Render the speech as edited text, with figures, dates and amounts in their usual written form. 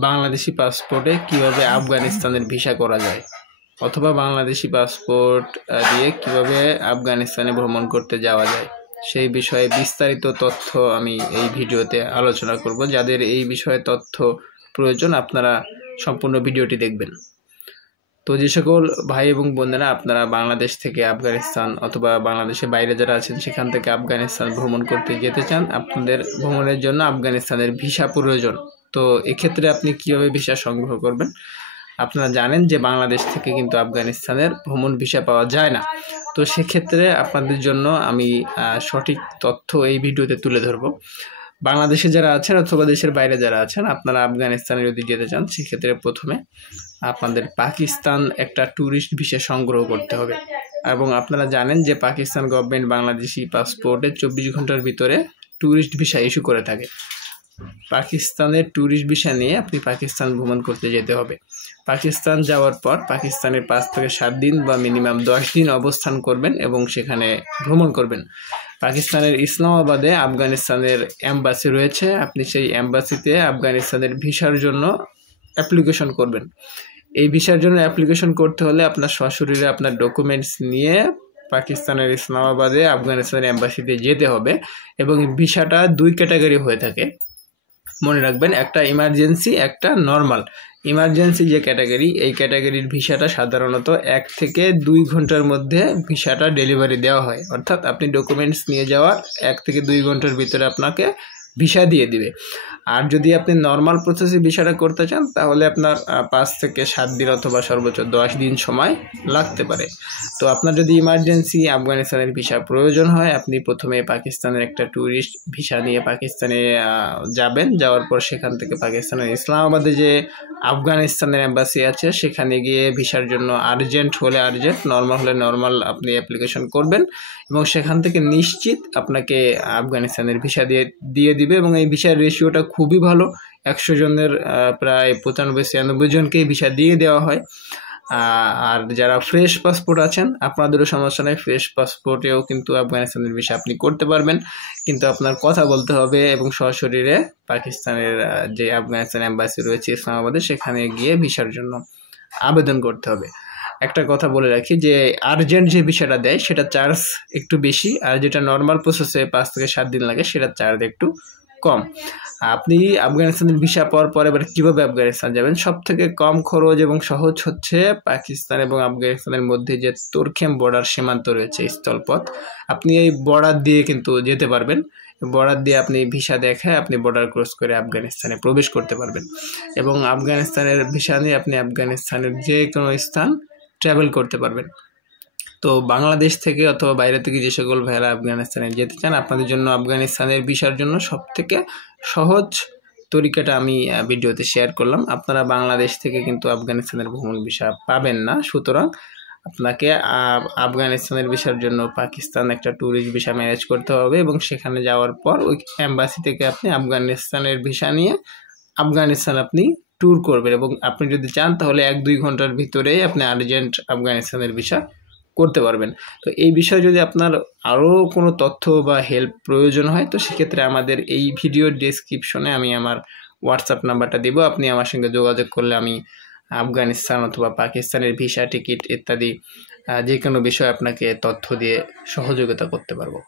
বাংলাদেশি পাসপোর্টে কিভাবে আফগানিস্তানের ভিসা করা যায় অথবা বাংলাদেশি পাসপোর্ট দিয়ে কিভাবে আফগানিস্তানে ভ্রমণ করতে যাওয়া যায় সেই বিষয়ে বিস্তারিত তথ্য আমি এই ভিডিওতে আলোচনা করব। যাদের এই বিষয়ে তথ্য প্রয়োজন আপনারা সম্পূর্ণ ভিডিওটি দেখবেন। তো যে সকল ভাই এবং বোনেরা আপনারা বাংলাদেশ থেকে আফগানিস্তান অথবা বাংলাদেশের বাইরে যারা আছেন সেখান থেকে আফগানিস্তান ভ্রমণ করতে যেতে চান, আপনাদের ভ্রমণের জন্য আফগানিস্তানের ভিসা প্রয়োজন। তো এক্ষেত্রে আপনি কিভাবে ভিসা সংগ্রহ করবেন? আপনারা জানেন যে বাংলাদেশ থেকে কিন্তু আফগানিস্তানের ভ্রমণ ভিসা পাওয়া যায় না। তো সেক্ষেত্রে আপনাদের জন্য আমি সঠিক তথ্য এই ভিডিওতে তুলে ধরব। বাংলাদেশে যারা আছেন অথবা দেশের বাইরে যারা আছেন আপনারা আফগানিস্তানে যদি যেতে চান সেক্ষেত্রে প্রথমে আপনাদের পাকিস্তান একটা ট্যুরিস্ট ভিসা সংগ্রহ করতে হবে। এবং আপনারা জানেন যে পাকিস্তান গভর্নমেন্ট বাংলাদেশি পাসপোর্টে 24 ঘন্টার ভিতরে ট্যুরিস্ট ভিসা ইস্যু করে থাকে। পাকিস্তানের ট্যুরিস্ট ভিসা নিয়ে আপনি পাকিস্তান ভ্রমণ করতে যেতে হবে। পাকিস্তান যাওয়ার পর পাকিস্তানের 5 থেকে 7 দিন বা মিনিমাম 10 দিন অবস্থান করবেন এবং সেখানে ভ্রমণ করবেন। পাকিস্তানের ইসলামাবাদে আফগানিস্তানের এম্বাসি রয়েছে। আপনি সেই এম্বাসিতে আফগানিস্তানের ভিসার জন্য অ্যাপ্লিকেশন করবেন। এই ভিসার জন্য অ্যাপ্লিকেশন করতে হলে আপনার সশরীরে আপনার ডকুমেন্টস নিয়ে পাকিস্তানের ইসলামাবাদে আফগানিস্তানের এম্বাসিতে যেতে হবে। এবং ভিসাটা 2 ক্যাটাগরি হয়ে থাকে, মনে রাখবেন, একটা ইমার্জেন্সি, একটা নর্মাল। ইমার্জেন্সি যে ক্যাটাগরি, এই ক্যাটাগরির ভিসাটা সাধারণত 1 থেকে 2 ঘন্টার মধ্যে ভিসাটা ডেলিভারি দেওয়া হয়। অর্থাৎ আপনি ডকুমেন্টস নিয়ে যাওয়ার 1 থেকে 2 ঘন্টার ভিতরে আপনাকে ভিসা দিয়ে দিবে। আর যদি আপনি নর্মাল প্রসেসে ভিসাটা করতে চান তাহলে আপনার 5 থেকে 7 দিন অথবা সর্বোচ্চ 10 দিন সময় লাগতে পারে। তো আপনার যদি ইমার্জেন্সি আফগানিস্তানের ভিসা প্রয়োজন হয়, আপনি প্রথমে পাকিস্তানের একটা ট্যুরিস্ট ভিসা নিয়ে পাকিস্তানে যাবেন। যাওয়ার পর সেখান থেকে পাকিস্তানের ইসলামাবাদে যে আফগানিস্তানের এম্বাসি আছে সেখানে গিয়ে ভিসার জন্য আর্জেন্ট হলে আর্জেন্ট, নর্মাল হলে নর্মাল আপনি অ্যাপ্লিকেশন করবেন এবং সেখান থেকে নিশ্চিত আপনাকে আফগানিস্তানের ভিসা দিয়ে দিবে। এবং এই ভিসার রেশিওটা খুবই ভালো, 100 জনের প্রায় 95-96 জনকেই ভিসা দিয়ে দেওয়া হয়। আর যারা ফ্রেশ পাসপোর্ট আছেন আপনাদেরও সমস্যা নেই, ফ্রেশ পাসপোর্টেও কিন্তু আফগানিস্তানের ভিসা আপনি করতে পারবেন। কিন্তু আপনার কথা বলতে হবে এবং সশরীরে পাকিস্তানের যে আফগানিস্তান এম্বাসি রয়েছে ইসলামাবাদে সেখানে গিয়ে ভিসার জন্য আবেদন করতে হবে। একটা কথা বলে রাখি যে আর্জেন্ট যে ভিসাটা দেয় সেটা চার্জ একটু বেশি, আর যেটা নর্মাল প্রসেসে 5 থেকে 7 দিন লাগে সেটার চার্জ একটু কম। আপনি আফগানিস্তানের ভিসা পাওয়ার পরে এবার কীভাবে আফগানিস্তান যাবেন? সব থেকে কম খরচ এবং সহজ হচ্ছে পাকিস্তান এবং আফগানিস্তানের মধ্যে যে তোরখেম বর্ডার সীমান্ত রয়েছে, স্থলপথ, আপনি এই বর্ডার দিয়ে কিন্তু যেতে পারবেন। বর্ডার দিয়ে আপনি ভিসা দেখায় আপনি বর্ডার ক্রস করে আফগানিস্তানে প্রবেশ করতে পারবেন এবং আফগানিস্তানের ভিসা নিয়ে আপনি আফগানিস্তানের যে কোনো স্থান ট্রাভেল করতে পারবেন। তো বাংলাদেশ থেকে অথবা বাইরে থেকে যে সকল ভাইয়েরা আফগানিস্তানে যেতে চান আপনাদের জন্য আফগানিস্তানের ভিসার জন্য সবথেকে সহজ তরিকাটা আমি ভিডিওতে শেয়ার করলাম। আপনারা বাংলাদেশ থেকে কিন্তু আফগানিস্তানের ভ্রমণ ভিসা পাবেন না, সুতরাং আপনাকে আফগানিস্তানের ভিসার জন্য পাকিস্তান একটা ট্যুরিস্ট ভিসা ম্যানেজ করতে হবে এবং সেখানে যাওয়ার পর ওই এম্বাসি থেকে আপনি আফগানিস্তানের ভিসা নিয়ে আফগানিস্তান আপনি ট্যুর করবেন। এবং আপনি যদি চান তাহলে 1-2 ঘন্টার ভিতরেই আপনি আর্জেন্ট আফগানিস্তানের ভিসা করতে পারবেন। তো এই বিষয়ে যদি আপনার আরও কোনো তথ্য বা হেল্প প্রয়োজন হয় তো সেক্ষেত্রে আমাদের এই ভিডিওর ডেসক্রিপশনে আমি আমার হোয়াটসঅ্যাপ নাম্বারটা দেবো। আপনি আমার সঙ্গে যোগাযোগ করলে আমি আফগানিস্তান অথবা পাকিস্তানের ভিসা, টিকিট ইত্যাদি যে কোনো বিষয়ে আপনাকে তথ্য দিয়ে সহযোগিতা করতে পারবো।